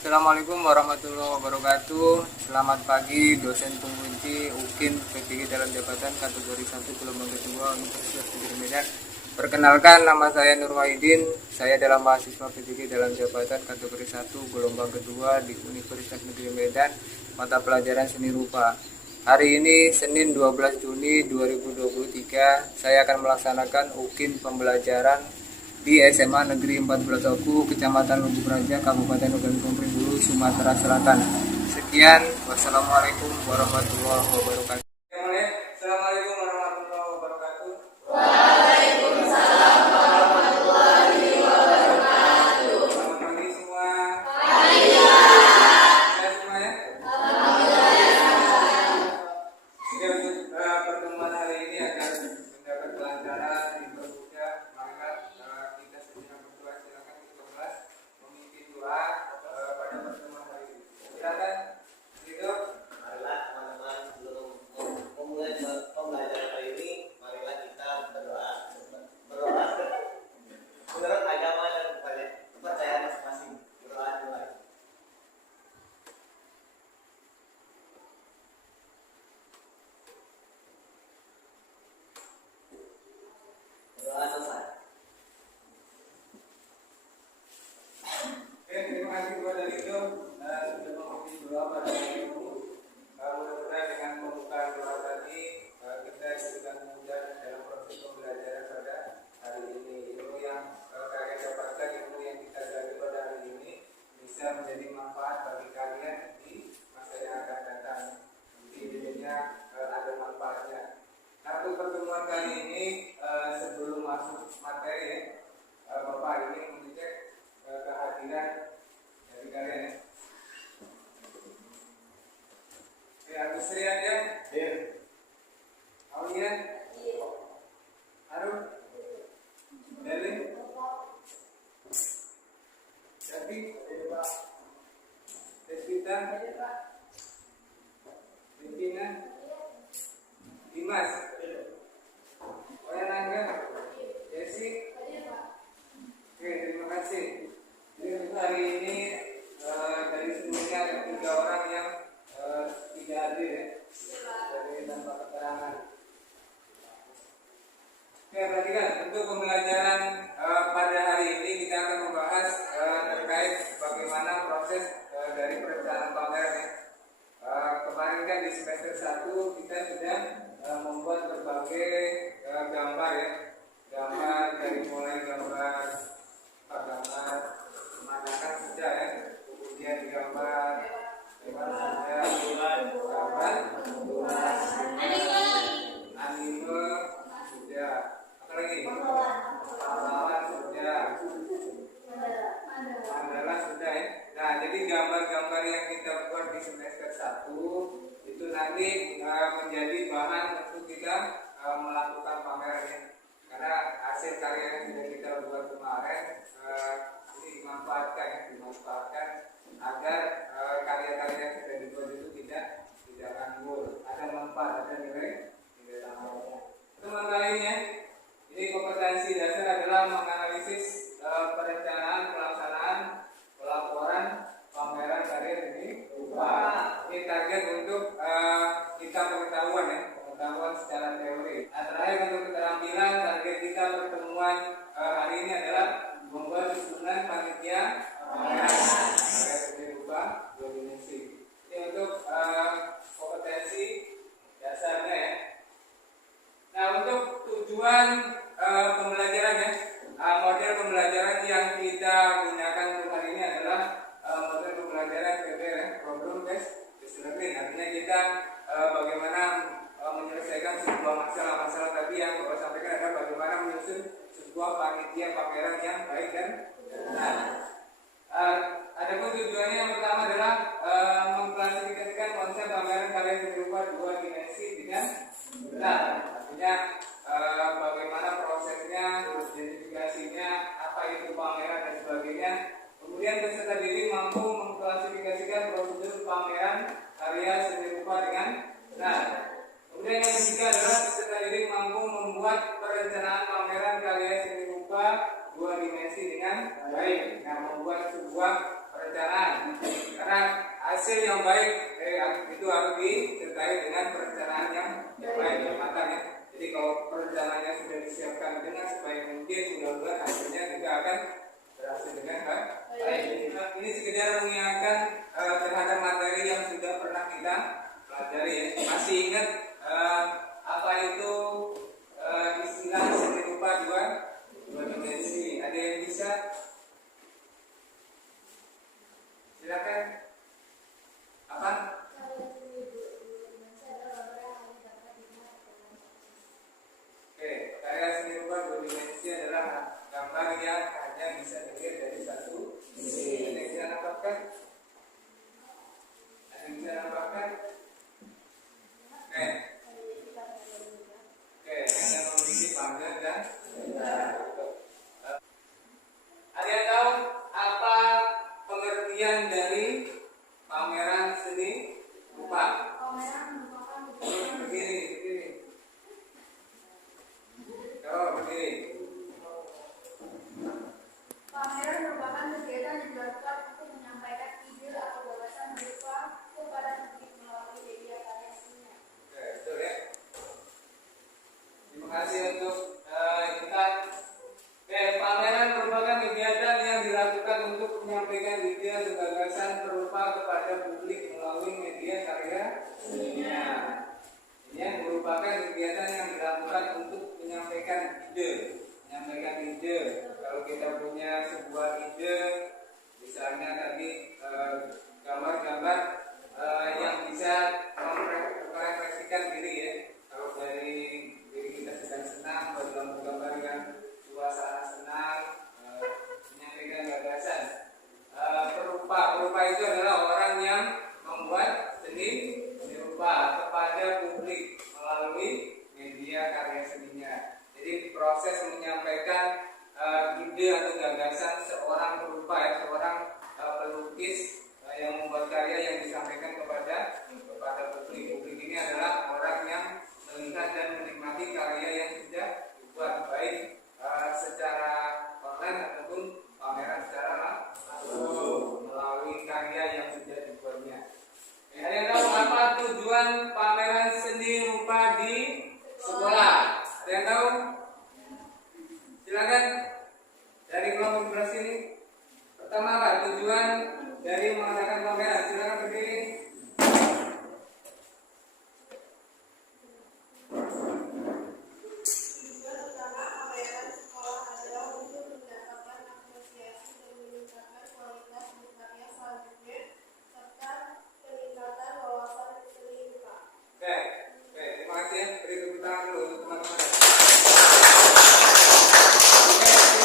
Assalamualaikum warahmatullahi wabarakatuh. Selamat pagi dosen pengunci UKIN PTG dalam jabatan kategori 1 gelombang kedua Universitas Negeri Medan. Perkenalkan, nama saya Nur Wahidin. Saya adalah mahasiswa PTG dalam jabatan kategori 1 gelombang kedua di Universitas Negeri Medan, mata pelajaran seni rupa. Hari ini Senin 12 Juni 2023, saya akan melaksanakan UKIN pembelajaran di SMA Negeri 14 Oku, Kecamatan Lubuk Raja, Kabupaten Ogan Komering Ulu, Sumatera Selatan. Sekian, wassalamualaikum warahmatullahi wabarakatuh. Assalamualaikum warahmatullahi wabarakatuh. Waalaikumsalam warahmatullahi wabarakatuh. Selamat pagi semua. Pagi. Sehat semua ya? Alhamdulillah. Jadi untuk pertemuan hari ini akan mendapat kelancaran, dipermudah, maka kita sejenak berdoa. Silakan kita bahas memimpin doa pada pertemuan hari ini. Silakan, Ridho. Marilah teman-teman sebelum memulai pembelajaran hari ini, marilah kita berdoa. Berdoa menurut agama dan kepercayaan masing-masing. Berdoa dimulai. Berdoa selesai. Oke, terima kasih kepada Ridho sudah memimpin doa pada hari ini. Mudah-mudahan dengan pembukaan doa tadi kita diberikan kemudahan dalam proses pembelajaran pada hari ini. Ilmu yang kalian dapatkan, ilmu yang kita gali pada hari ini bisa menjadi manfaat bagi kalian di masa yang akan datang. Intinya ada manfaatnya. Nah, untuk pertemuan kali ini sebelum masuk materi, Bapak ini mengecek kehadiran dari kalian ya. Agus Rian ya? Dir. Aulian? Arum? Deli? Jadi? Desvita? Devina? Dimas? Oyalangga? Desi? Oke, terima kasih. Jadi untuk hari ini dari sebelumnya ada 3 orang yang tidak hadir ya, dari tanpa keterangan. Oke, perhatikan untuk pembelajaran pada hari ini kita akan membahas terkait bagaimana proses dari perencanaan pameran ya. Kemarin kan di semester 1 kita sudah membuat berbagai gambar ya, gambar dari mulai gambar pemandangan sudah ya, kemudian gambar anime sudah, apa lagi? Pahlawan sudah, mandala sudah ya. Nah, jadi gambar-gambar yang kita buat di semester 1 itu nanti menjadi bahan untuk kita melakukan pameran ya. Karena hasil karya yang sudah kita buat kemarin ini dimanfaatkan agar karya-karya yang sudah dibuat itu tidak nganggur, ada manfaat, ada nilai tambahnya. Teman lainnya, ini kompetensi dasar adalah menganalisis perencanaan, pelaksanaan, pelaporan pameran karya seni rupa. Ini target untuk kita pengetahuan secara teori. Nah, terakhir untuk keterampilan, target kita pertemuan hari ini adalah membuat susunan panitia pameran karya seni rupa 2 dimensi. Ini untuk kompetensi dasarnya ya. Nah, untuk tujuan pembelajarannya, model pembelajaran yang kita gunakan untuk hari ini adalah model pembelajaran PBL ya, Problem Based Learning. Artinya kita bagaimana menyelesaikan sebuah masalah tadi yang Bapak sampaikan adalah bagaimana menyusun sebuah panitia pameran yang baik dan benar. Adapun tujuannya yang pertama adalah mengklasifikasikan konsep pameran karya seni rupa 2 dimensi dengan benar. Artinya bagaimana prosesnya, identifikasinya, apa itu pameran dan sebagainya. Kemudian peserta didik mampu mengklasifikasikan prosedur pameran karya seni rupa dengan benar. Kemudian yang ketiga adalah peserta didik mampu membuat perencanaan pameran karya seni rupa 2 dimensi dengan baik. Nah, membuat sebuah perencanaan. Karena hasil yang baik itu harus disertai dengan perencanaan yang baik yang matang ya. Jadi kalau perencanaannya sudah disiapkan dengan sebaik mungkin, mudah-mudahan hasilnya juga akan berhasil dengan baik. Ini sekedar mengingatkan terhadap materi yang sudah pernah kita pelajari ya. Masih ingat apa itu istilah seni rupa dua dimensi? Ada yang bisa? Silakan. Apa? Oke, karya seni rupa dua dimensi adalah gambar yang hanya bisa dilihat dari satu sisi. Ada yang bisa nampakkan? Ada yang bisa nampakkan? Oke, yang memiliki panggilan dan ada yang tahu apa pengertian dari pameran seni rupa? Begini. Begini. Pameran merupakan kegiatan yang dilakukan untuk menyampaikan ide atau gagasan berupa kepada publik melalui media karya seninya. Oke, betul ya. Terima kasih untuk Intan. Oke, pameran merupakan kegiatan yang dilakukan untuk menyampaikan ide atau gagasan berupa kepada publik melalui media karya seninya. Ini merupakan kegiatan yang dilakukan untuk menyampaikan ide. Kalau kita punya sebuah ide, misalnya tadi gambar-gambar yang bisa merefleksikan diri ya. Kalau dari diri kita sedang senang, menggambarkan suasana senang, menyampaikan gagasan. Perupa itu adalah orang yang membuat seni rupa kepada publik melalui media karya seninya. Jadi proses menyampaikan ide atau gagasan seorang perupa seorang pelukis yang membuat karya yang disampaikan kepada publik. Publik ini adalah orang yang melihat dan menikmati karya yang sudah dibuat baik secara online ataupun pameran secara langsung melalui karya yang sudah dibuatnya. Ada yang tahu apa tujuan pameran seni rupa di sekolah? Ada yang tahu? Silakan dari kelompok beras ini. Pertama apa tujuan dari mengadakan pameran? Silakan berdiri. Tujuan utama pameran sekolah adalah untuk mendapatkan apresiasi dan meningkatkan kualitas berkarya selanjutnya serta peningkatan wawasan seni rupa. Oke, terima kasih ya. Beri tepuk tangan dulu untuk teman-teman. Oke,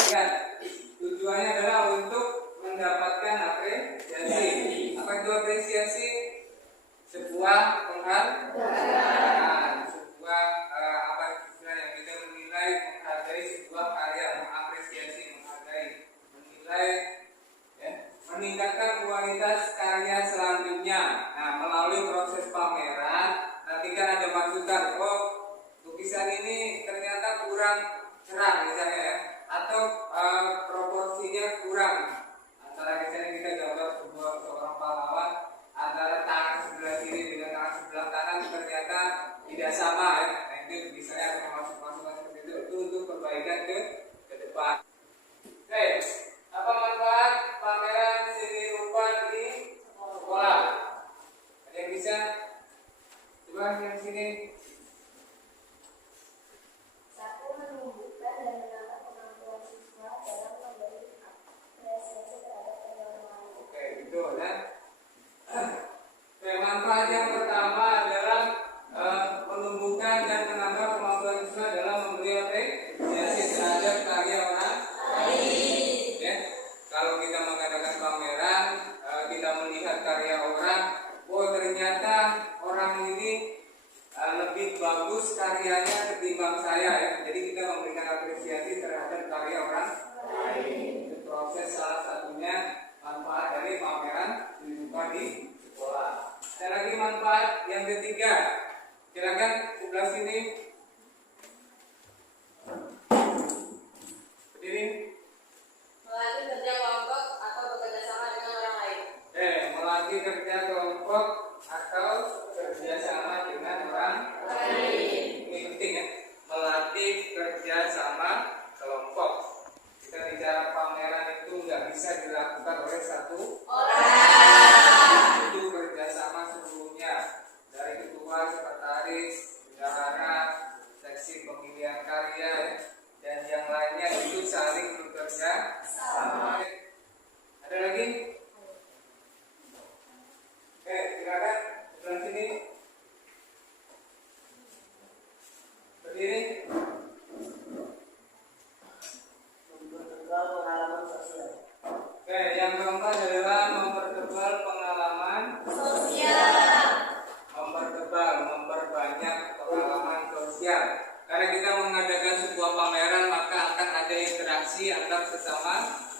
komunikasi antar sesama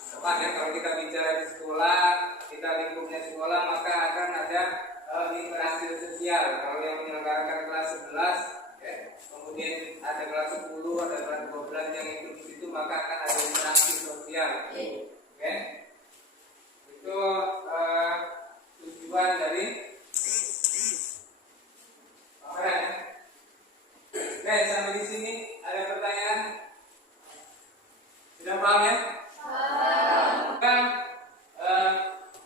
teman ya. Kalau kita bicara di sekolah, kita lingkupnya sekolah, maka akan ada interaksi sosial. Kalau yang menyelenggarakan kelas 11 ya, kemudian ada kelas 10, ada kelas 12 yang ikut di situ, maka akan ada interaksi sosial. Oke. Itu tujuan dari pameran ya. Oke, sampai di sini ada pertanyaan? Sudah paham ya? Kan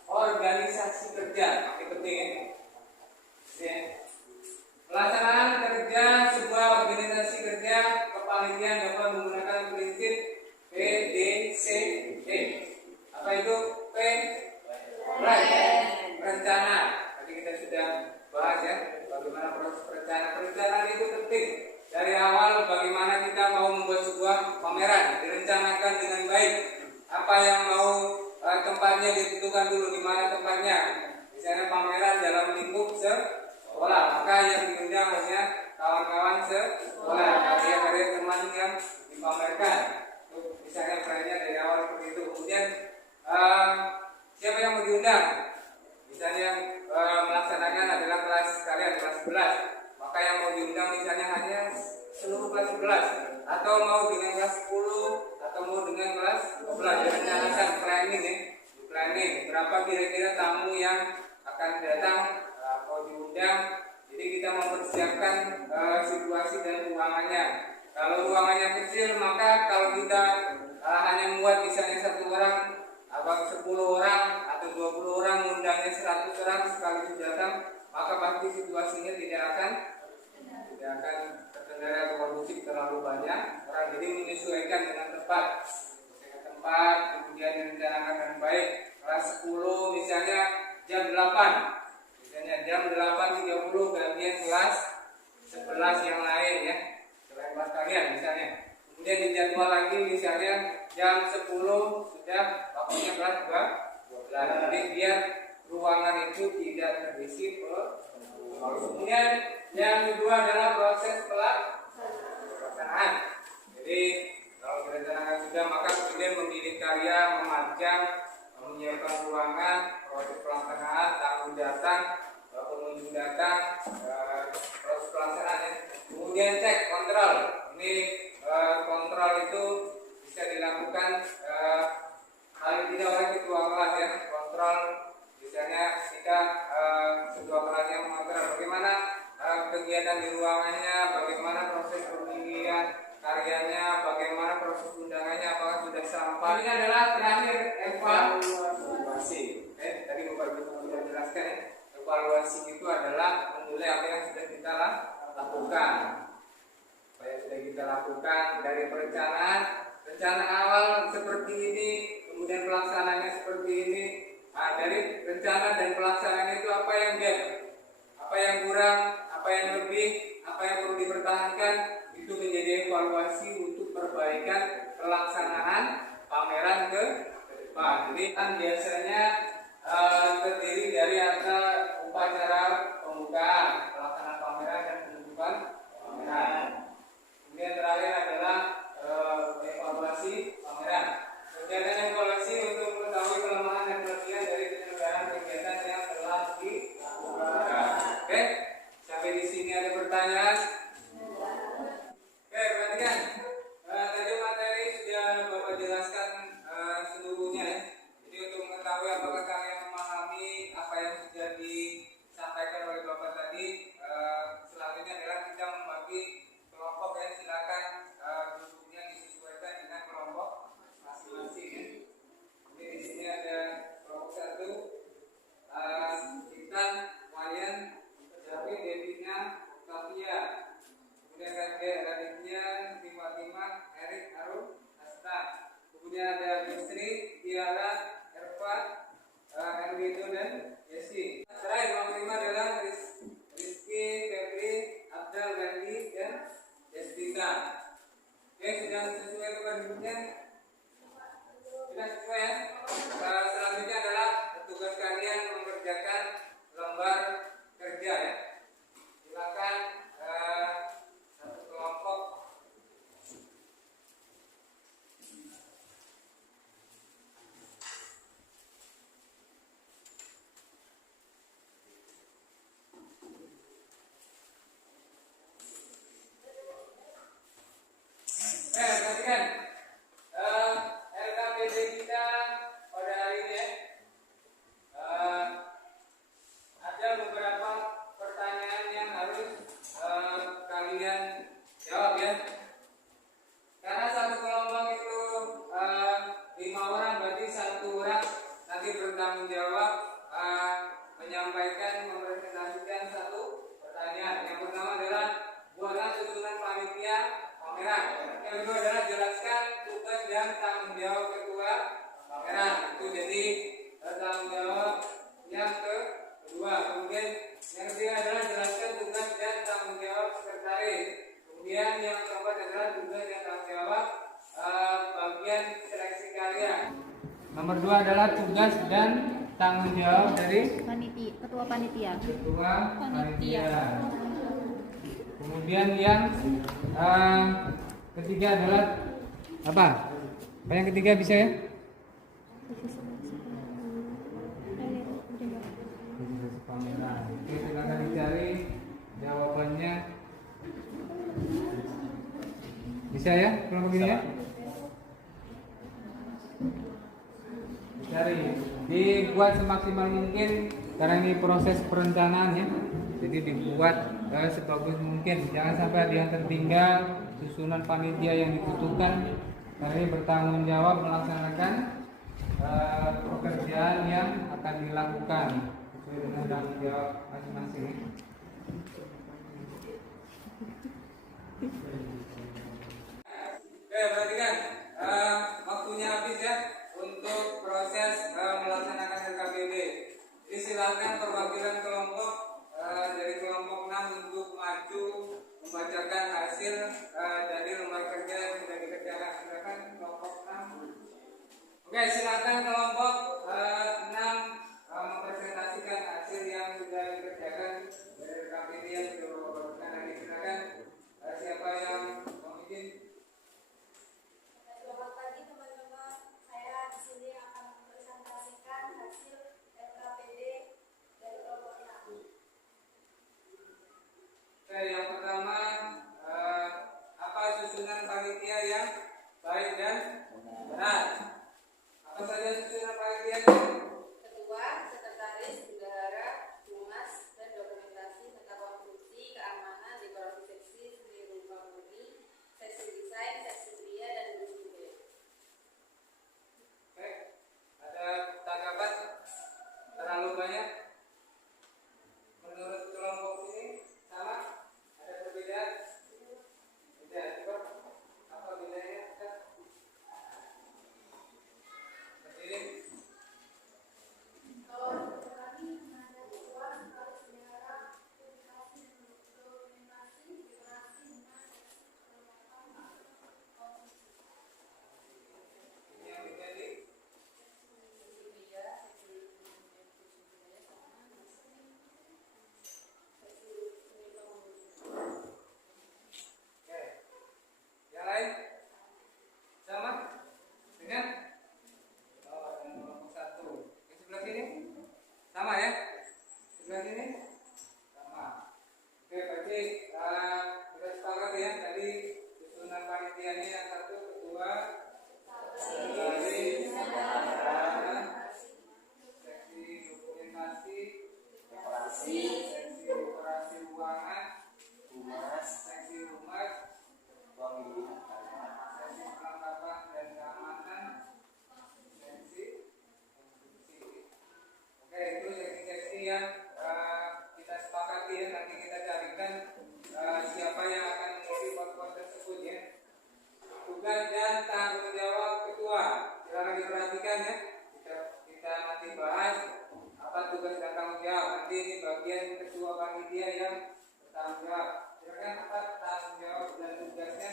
organisasi kerja, ini penting ya. Pelaksanaan kerja sebuah organisasi kerja kepanitiaan dapat menggunakan prinsip PDCA. Apa itu P? Rencana. Tadi kita sudah bahas ya, bagaimana proses perencanaan. Perencanaan itu penting. Dari awal bagaimana kita mau membuat sebuah pameran, direncanakan dengan baik. Apa yang mau tempatnya ditentukan dulu, di mana tempatnya. Misalnya pameran dalam lingkup sekolah, maka yang diundang hanya kawan-kawan sekolah, karya-karya teman yang dipamerkan. Misalnya perannya dari awal seperti itu. Kemudian siapa yang mau diundang? Misalnya melaksanakan adalah kelas kalian, kelas 11. Maka yang mau diundang misalnya hanya seluruh kelas 11, atau mau dengan kelas 10, atau mau dengan kelas 12. Direncanakan planning ya. Planning berapa kira-kira tamu yang akan datang, mau diundang. Jadi kita mempersiapkan situasi dan ruangannya. Kalau ruangannya kecil, maka kalau kita hanya muat misalnya 1 orang, atau 10 orang, atau 20 orang, undangnya 100 orang sekaligus datang, maka pasti situasinya tidak akan terkendali atau kondusif terlalu banyak orang. Jadi menyesuaikan dengan tempat, kemudian direncanakan dengan baik. Kelas 10 misalnya jam 8, misalnya jam 8.30 gantian kelas 11 yang lain ya, selain kelas kalian misalnya. Kemudian dijadwal lagi misalnya jam 10 sudah waktunya kelas 12. Jadi biar ruangan itu tidak terisi penuh. Kemudian yang kedua adalah proses pelaksanaan. Jadi kalau direncanakan sudah, maka kemudian memilih karya, memajang, menyiapkan ruangan, proses pelaksanaan, tamu datang, pengunjung datang, proses pelaksanaan. Kemudian cek, kontrol. Ini kontrol itu bisa dilakukan paling tidak oleh ketua kelas ya. Kontrol misalnya kita ketua kelas yang mengontrol bagaimana kegiatan di ruangannya, bagaimana proses pemilihan karyanya, bagaimana proses undangannya, apakah sudah sampai. Ini adalah terakhir evaluasi. Tadi Bapak Ibu sudah jelaskan ya. Evaluasi itu adalah menilai apa yang sudah kita lakukan. Apa yang sudah kita lakukan dari perencanaan, rencana awal seperti ini, kemudian pelaksanaannya seperti ini. Nah, dari rencana dan pelaksanaan itu apa yang gap, apa yang kurang, apa yang lebih, apa yang perlu dipertahankan, itu menjadi evaluasi untuk perbaikan pelaksanaan pameran ke depan. Jadi kan biasanya terdiri dari antara upacara pembukaan, pelaksanaan pameran dan penutupan pameran. Kemudian terakhir adalah evaluasi pameran. Kegiatan evaluasi untuk mengetahui kelemahan dan kelebihan dari penyelenggaraan kegiatan yang telah dilakukan. Oke, sampai di sini ada pertanyaan? Oke, perhatikan. Tadi materi sudah Bapak jelaskan seluruhnya ya. Jadi untuk mengetahui apakah kalian memahami apa yang sudah disampaikan oleh Bapak tadi, selanjutnya adalah kita membagi kelompok ya. Silakan duduknya disesuaikan dengan kelompok masing-masing ya. Jadi di sini ada kelompok 1, Intan, Wayan, David, Devina, Tavia. Kemudian ada Raditya, Fatimah, Erik, Arun, Asta. Kemudian ada tanggung jawab ketua pameran. Itu jadi tanggung jawab yang kedua. Kemudian yang ketiga adalah jelaskan tugas dan tanggung jawab sekretaris. Kemudian yang keempat adalah tugas dan tanggung jawab bagian seleksi karya. Nomor 2 adalah tugas dan tanggung jawab dari ketua panitia. Kemudian yang ketiga adalah apa? Apa yang ketiga bisa ya? Pameran. Oke, silakan dicari jawabannya. Bisa ya kelompok ini ya? Dicari, dibuat semaksimal mungkin karena ini proses perencanaan ya. Jadi dibuat sebagus mungkin, jangan sampai ada yang tertinggal susunan panitia yang dibutuhkan. Karena ini bertanggung jawab melaksanakan pekerjaan yang akan dilakukan sesuai dengan tanggung jawab masing-masing. Oke, perhatikan waktunya habis ya untuk proses melaksanakan LKPD. Jadi silakan perwakilan kelompok dari kelompok 6 untuk maju membacakan hasil dari lembar kerja yang sudah dikerjakan. Silakan kelompok 6. Oke, silakan kelompok 6 mempresentasikan hasil yang sudah dikerjakan dari LKPD yang sudah dilakukan. Lagi silakan siapa yang memimpin? Selamat pagi teman-teman. Saya di sini akan mempresentasikan hasil LKPD dari kelompok 6. Oke, yang pertama apa susunan panitia yang baik dan benar? Apa saja susunan panitianya? Ketua, sekretaris, bendahara, humas, dan dokumentasi serta konstruksi, keamanan, dekorasi seksi, seni rupa murni, seksi desain, seksi pria, dan guru budaya. Oke, ada tanggapan terlalu banyak? Menurut kelompok ini sama? Ada perbedaan? Beda, coba apa bedanya? Berdiri. Kalau kami ada ketua, sekretaris, bendahara, publikasi, dokumentasi, dekorasi, humas, seksi perlengkapan, konstruksi. Yang menjadi oke. Yang lain sama dengan dengan kelompok 1. Yang sebelah sini sama ya? Sebelah sini sama. Oke, berarti kita sepakat ya tadi susunan panitianya yang satu ketua, sekretaris, seksi dokumentasi, seksi dekorasi ruangan, seksi humas, seksi perlengkapan dan keamanan, seksi konstruksi. Oke, itu seksi-seksi yang kita sepakati ya. Nanti kita carikan siapa yang akan mengisi pos-pos tersebut ya. Tugas dan tanggung jawab ketua. Silakan diperhatikan ya. Kita nanti bahas apa tugas dan tanggung jawab. Nanti ini bagian ketua panitia yang bertanggung jawab. Silakan apa tanggung jawab dan tugasnya?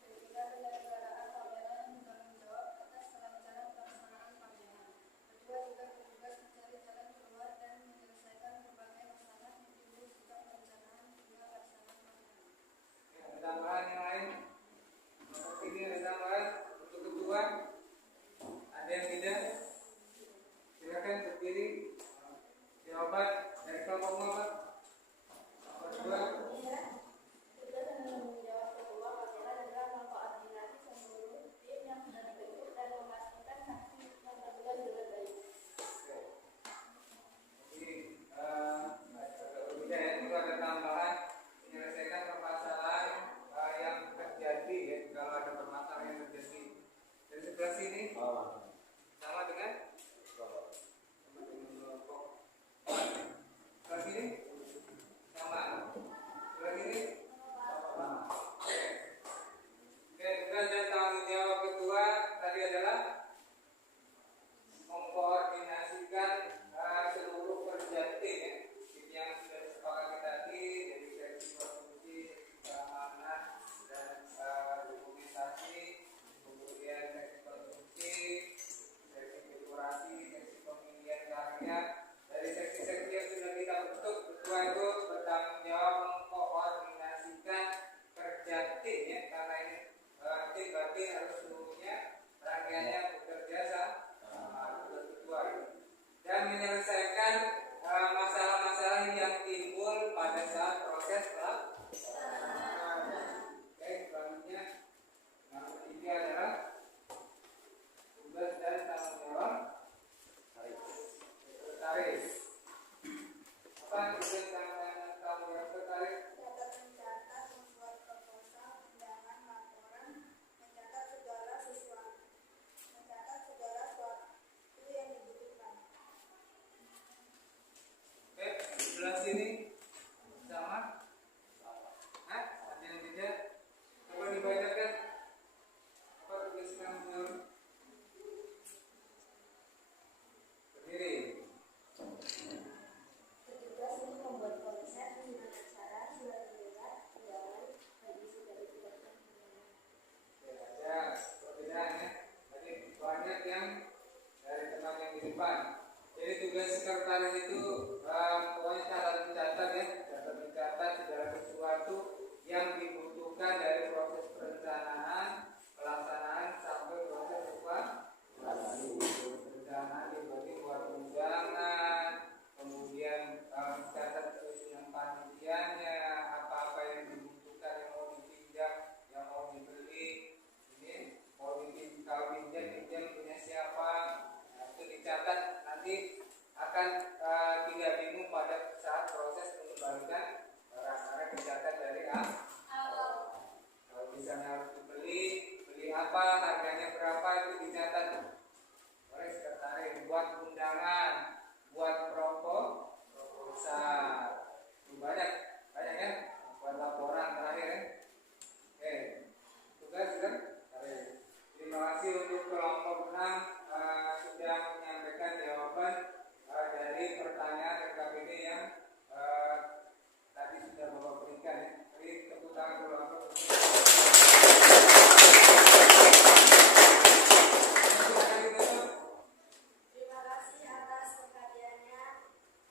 Ketiga, penyelenggaraan pameran bertanggung jawab atas kelancaran pelaksanaan pameran. Kedua, juga bertugas mencari jalan keluar dan menyelesaikan berbagai masalah yang timbul sejak perencanaan hingga pelaksanaan pameran. Ya, ada tambahan yang lain? Ini ada tambahan untuk ketua? Ada yang tidak? Silakan berdiri. Jawaban dari kelompok nomor 2. Tugas dan tanggung jawab ketua pameran adalah mengkoordinasi seluruh tim yang sudah dibentuk dan memastikan hasil yang terbuat dengan baik. Jadi berbeda ya, itu ada tambahan menyelesaikan permasalahan yang terjadi ya, kalau ada permasalahan yang terjadi. Dari sebelah sini sama dengan kelompok. Sebelah sini sama. Sebelah sini sama. Oke, tugas dan tanggung jawab ketua tadi adalah mengkoordinasikan seluruh kerja tim ya, tim yang sudah disepakati tadi dari seksi produksi, seksi keamanan dan dokumentasi, kemudian seksi produksi, seksi dekorasi, seksi pemilihan karya. Dari seksi-seksi yang sudah kita bentuk, ketua itu bertanggung jawab mengkoordinasikan kerja tim ya, karena ini tim berarti harus seluruhnya rangkaiannya bekerja sama ketua dan menyelesaikan masalah-masalah yang timbul pada saat proses pelaksanaan. Oke, selanjutnya yang ketiga adalah tugas dan tanggung jawab sekretaris. Apa tugas dan tanggung jawab sekretaris? Dapat mencatat, membuat proposal, undangan, laporan, mencatat segala sesuatu yang dibutuhkan. Oke, sebelah sini sama? Hah? Ada yang tidak? Coba dibacakan. Apa tugas tanggung jawab? Berdiri. Petugas ini membuat konsep gimana cara surat menyurat undangan berisi dari tidak terpenuhi. Ya, perbedaan ya. Tadi banyak yang dari teman yang di depan. Jadi tugas sekretaris itu pokoknya catat mencatat ya, catat mencatat segala sesuatu yang dibutuhkan dari proses perencanaan, pelaksanaan sampai proses evaluasi. Perencanaan dibagi buat undangan, kemudian mencatat susunan panitianya, apa-apa yang dibutuhkan, yang mau dipinjam, yang mau dibeli, ini mau pinjam punya siapa, nah, itu dicatat. Nanti akan tidak bingung pada saat proses mengembalikan barang karena dicatat dari awal. Kalau misalnya harus beli apa, harganya berapa, itu dicatat oleh sekretaris. Buat undangan, buat proposal, banyak ya, buat laporan terakhir ya. Oke, tugas sekretaris. Terima kasih untuk kelompok 6 sudah menyampaikan jawaban dari pertanyaan RKPD yang tadi sudah Bapak berikan ya. Jadi tepuk tangan kelompok. Silakan ditutup. Terima kasih atas perhatiannya.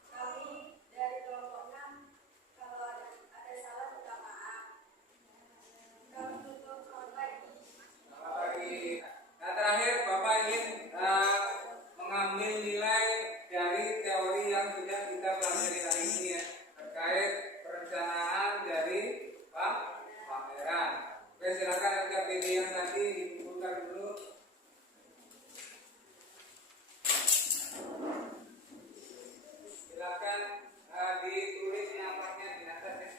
Kami dari kelompok 6, kalau ada salah minta maaf. Kami tutup, selamat pagi. Selamat pagi. Nah, terakhir Bapak ingin mengambil nilai dari teori yang sudah kita pelajari hari ini ya, terkait perencanaan dari pameran. Oke, silakan RKPD yang tadi dikumpulkan dulu. Silakan ditulis nampaknya di atas ya.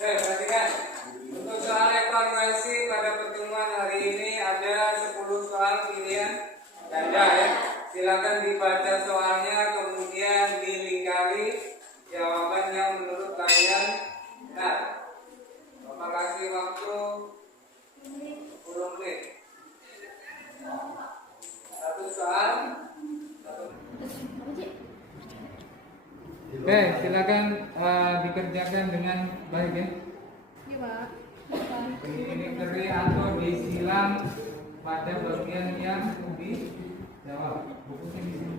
Perhatikan, untuk soal evaluasi pada pertemuan hari ini ada 10 soal pilihan ganda ya. Silakan dibaca soalnya, kemudian dilingkari jawaban yang menurut kalian benar. Bapak kasih waktu 10 menit. Satu soal, satu. Oke, silakan dikerjakan dengan baik ya. Ini teri atau disilang pada bagian yang dijawab. Bukunya di sini.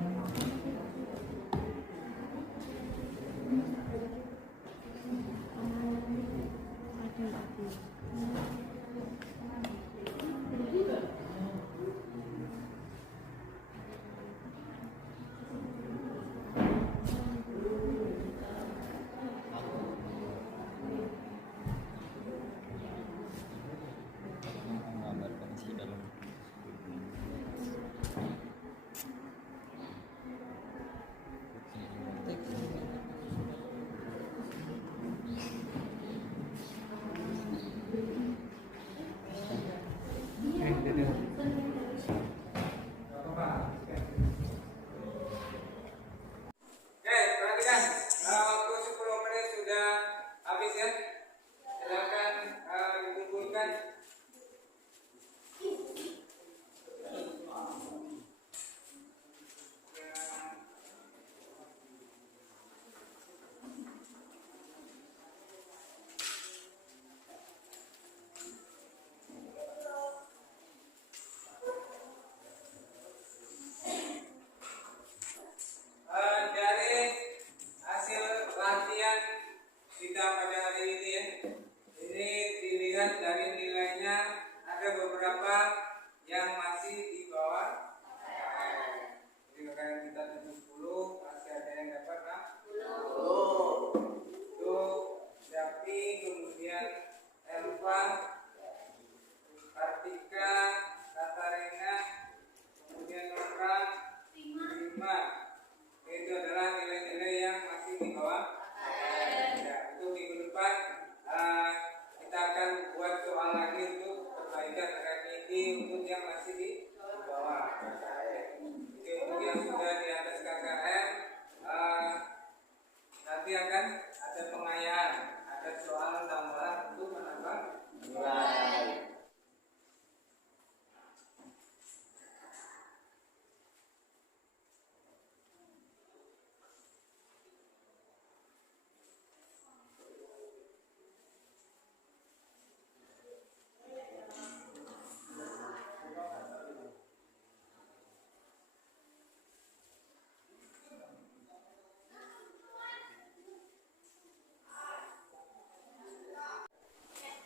buat soal lagi untuk perbaikan remedi untuk yang masih di bawah KKN. Jadi untuk yang sudah di atas KKN nanti akan ada pengayaan, ada soal tambahan untuk menambah nilai.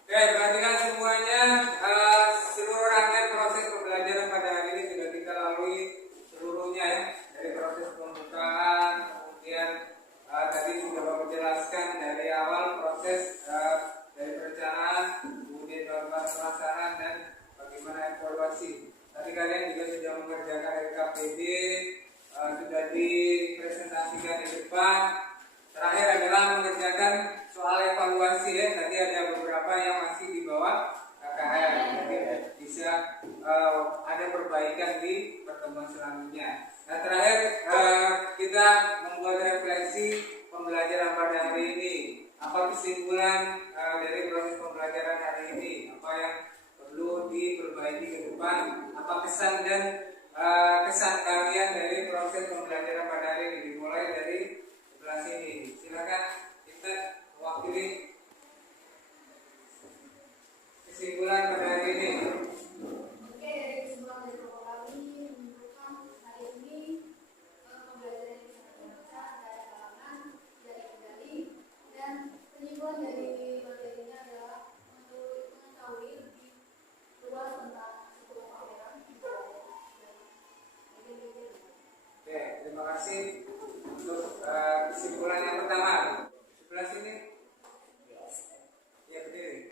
Oke, perhatikan semuanya, seluruh rangkaian proses pembelajaran pada hari ini sudah kita lalui seluruhnya ya, dari proses pembukaan, kemudian tadi sudah Bapak jelaskan dari awal proses dari perencanaan, kemudian bagaimana pelaksanaan dan bagaimana evaluasi. Tadi kalian juga sudah mengerjakan RKPD, sudah dipresentasikan di depan. Terakhir adalah mengerjakan soal evaluasi ya. Tadi ada beberapa yang masih di bawah KKN. Jadi bisa ada perbaikan di pertemuan selanjutnya. Nah terakhir kita membuat refleksi pembelajaran pada hari ini. Apa kesimpulan dari proses pembelajaran hari ini? Apa yang perlu diperbaiki ke depan? Apa kesan dan kesan kalian dari proses pembelajaran pada hari ini? Dimulai dari sebelah sini. Silakan kita mewakili kesimpulan pada hari ini. Oke, dari kesimpulan dari Bapak kami menunjukkan hari ini pembelajaran yang sangat besar dari kalangan, dari kendali, dan kesimpulan dari materinya adalah untuk mengetahui lebih luas tentang sebuah pameran. Oke, terima kasih untuk kesimpulan yang pertama. Sebelah sini. Ya berdiri.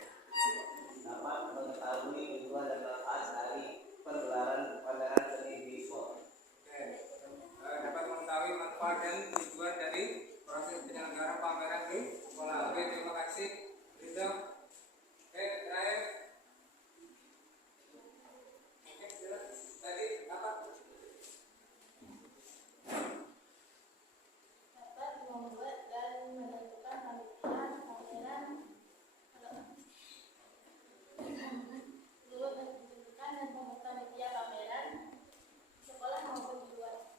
Dapat mengetahui tujuan dan manfaat dari pergelaran pameran seni di sekolah. Oke, dapat mengetahui manfaat dan tujuan dari proses penyelenggaraan pameran di sekolah. Oke, terima kasih. Rizal. Oke, terakhir. Oke, silakan. Tadi apa? Dapat membuat dan menentukan panitia pameran, turut menentukan dan membuat panitia pameran sekolah maupun di luar.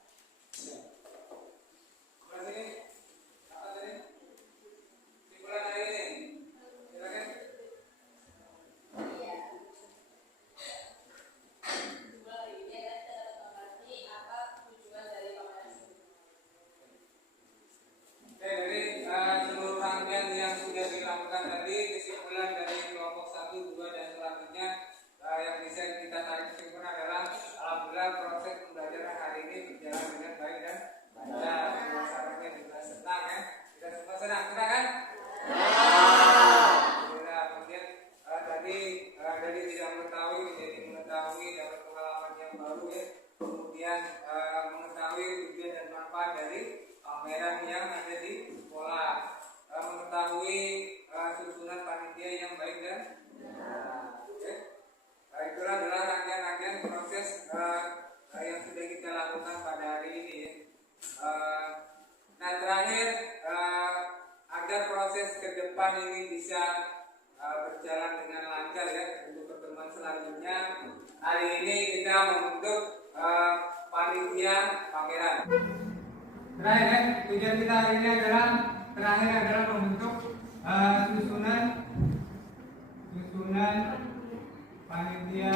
Sebelah sini. Apa tadi? Kesimpulan hari ini. Silakan. Iya. Mulai ini adalah cara mengerti apa tujuan dari pameran seni. Oke, dari seluruh rangkaian yang sudah dilakukan tadi, kesimpulan dari kelompok 1, 2, dan selanjutnya yang bisa kita tarik kesimpulan adalah alhamdulillah proses pembelajaran hari ini berjalan dengan baik dan lancar. Suasananya juga senang ya. Kita semua senang kan? Alhamdulillah. Kemudian tadi dari tidak mengetahui menjadi mengetahui, dapat pengalaman yang baru ya. Kemudian mengetahui tujuan dan manfaat dari pameran yang ada di sekolah, mengetahui susunan panitia yang baik dan oke. Itulah adalah rangkaian-rangkaian proses yang sudah kita lakukan pada hari ini ya. Nah terakhir agar proses ke depan ini bisa berjalan dengan lancar ya untuk pertemuan selanjutnya, hari ini kita membentuk panitia pameran. Terakhir ya, tujuan kita hari ini adalah membentuk susunan panitia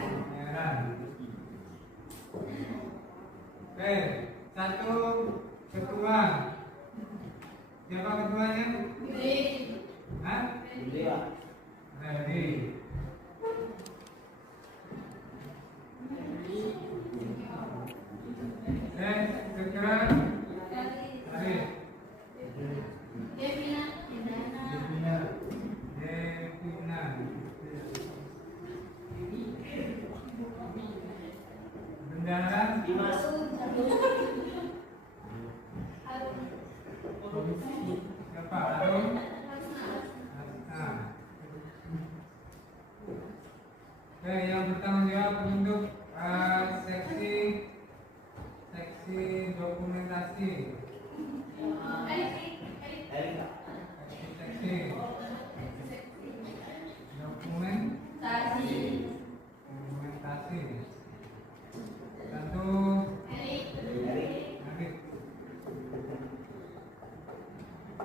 pameran. Oke, satu ketua. Siapa ketuanya? Hah? Ready. Sekarang Arif. Devina. Bendara Dimas. siapa?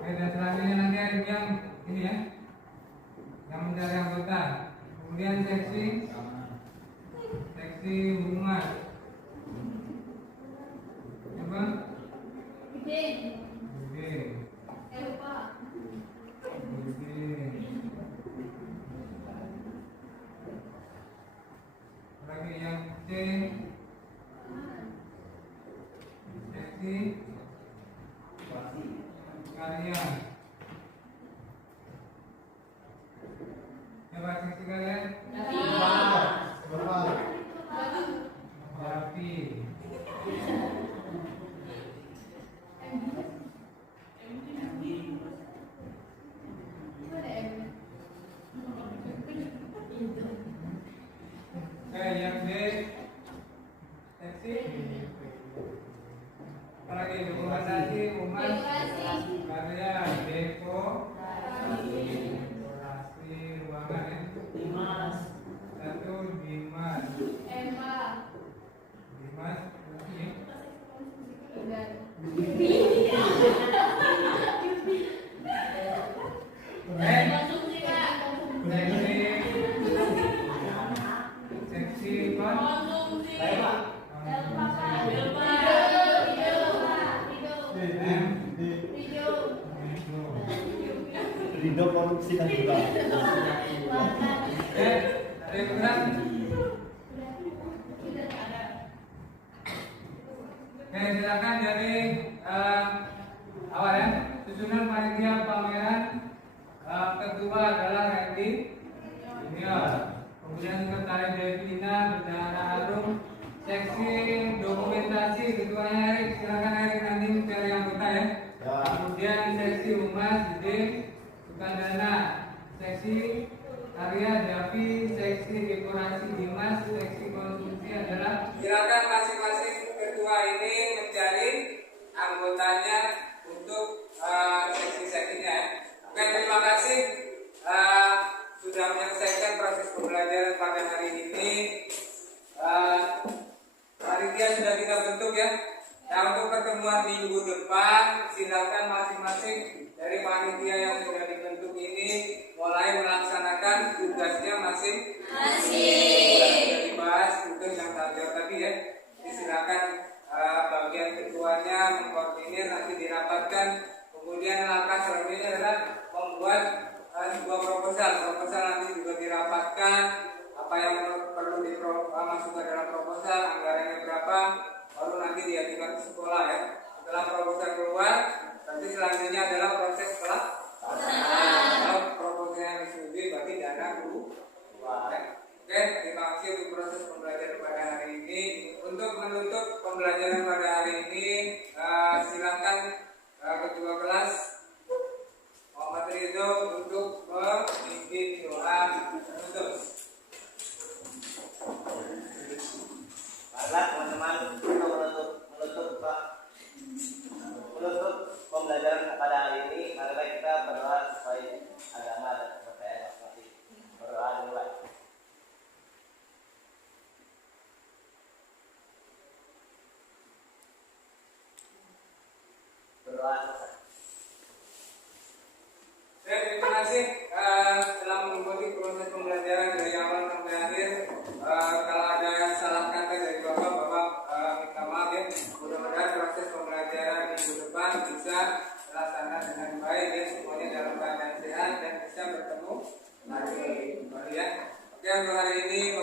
Oke, dan selanjutnya nanti ada yang ini ya, yang mencari anggota. Kemudian seksi humas. Apa? Buding. Lagi yang C, seksi karya. Coba seksi karya. Japi. Yang D, seksi apalagi dokumentasi umat karya dekorasi ruangan ya. Satu Dimas seksi Rido produksi dan juga. dari berat. Silakan dari awal ya. Susunan panitia pameran, ketua adalah Randy Junior, kemudian sekretaris Devina, bendahara Arum, seksi dokumentasi ketuanya Erik. Silakan Erik nanti mencari anggota ya. Kemudian seksi humas Dede Sukandana, seksi karya Davi, seksi dekorasi Dimas, seksi konsumsi adalah. Silakan masing-masing ketua ini mencari anggotanya untuk seksi-seksinya ya. Oke, terima kasih sudah menyelesaikan proses pembelajaran pada hari ini. Panitia sudah kita bentuk ya. Nah, untuk pertemuan minggu depan, silakan masing-masing dari panitia yang sudah dibentuk ini mulai melaksanakan tugasnya masing-masing. Sudah dibahas tugas yang tadi ya. Silakan bagian ketuanya mengkoordinir, nanti dirapatkan. Kemudian langkah selanjutnya adalah membuat sebuah proposal. Proposal nanti juga dirapatkan. Apa yang perlu masuk ke dalam proposal, anggarannya berapa, baru nanti diajukan ke sekolah ya. Setelah proposal keluar, nanti selanjutnya adalah proses pelaksanaan. Kalau proposalnya disetujui, berarti dana keluar. Oke, terima kasih untuk proses pembelajaran pada hari ini. Untuk menutup pembelajaran pada hari ini, silakan ketua kelas Muhammad Ridho untuk memimpin doa penutup. Baiklah teman-teman, kita menutup pembelajaran pada hari ini. Marilah kita berdoa sesuai agama dan kepercayaan masing-masing. Berdoa mulai. Berdoa selesai. Terima kasih telah mengikuti proses pembelajaran dari awal sampai akhir. Kalau ada salah kata dari Bapak minta maaf ya. Mudah-mudahan proses pembelajaran minggu depan bisa terlaksana dengan baik ya, semuanya dalam keadaan sehat dan bisa bertemu lagi kembali ya. Oke, untuk hari ini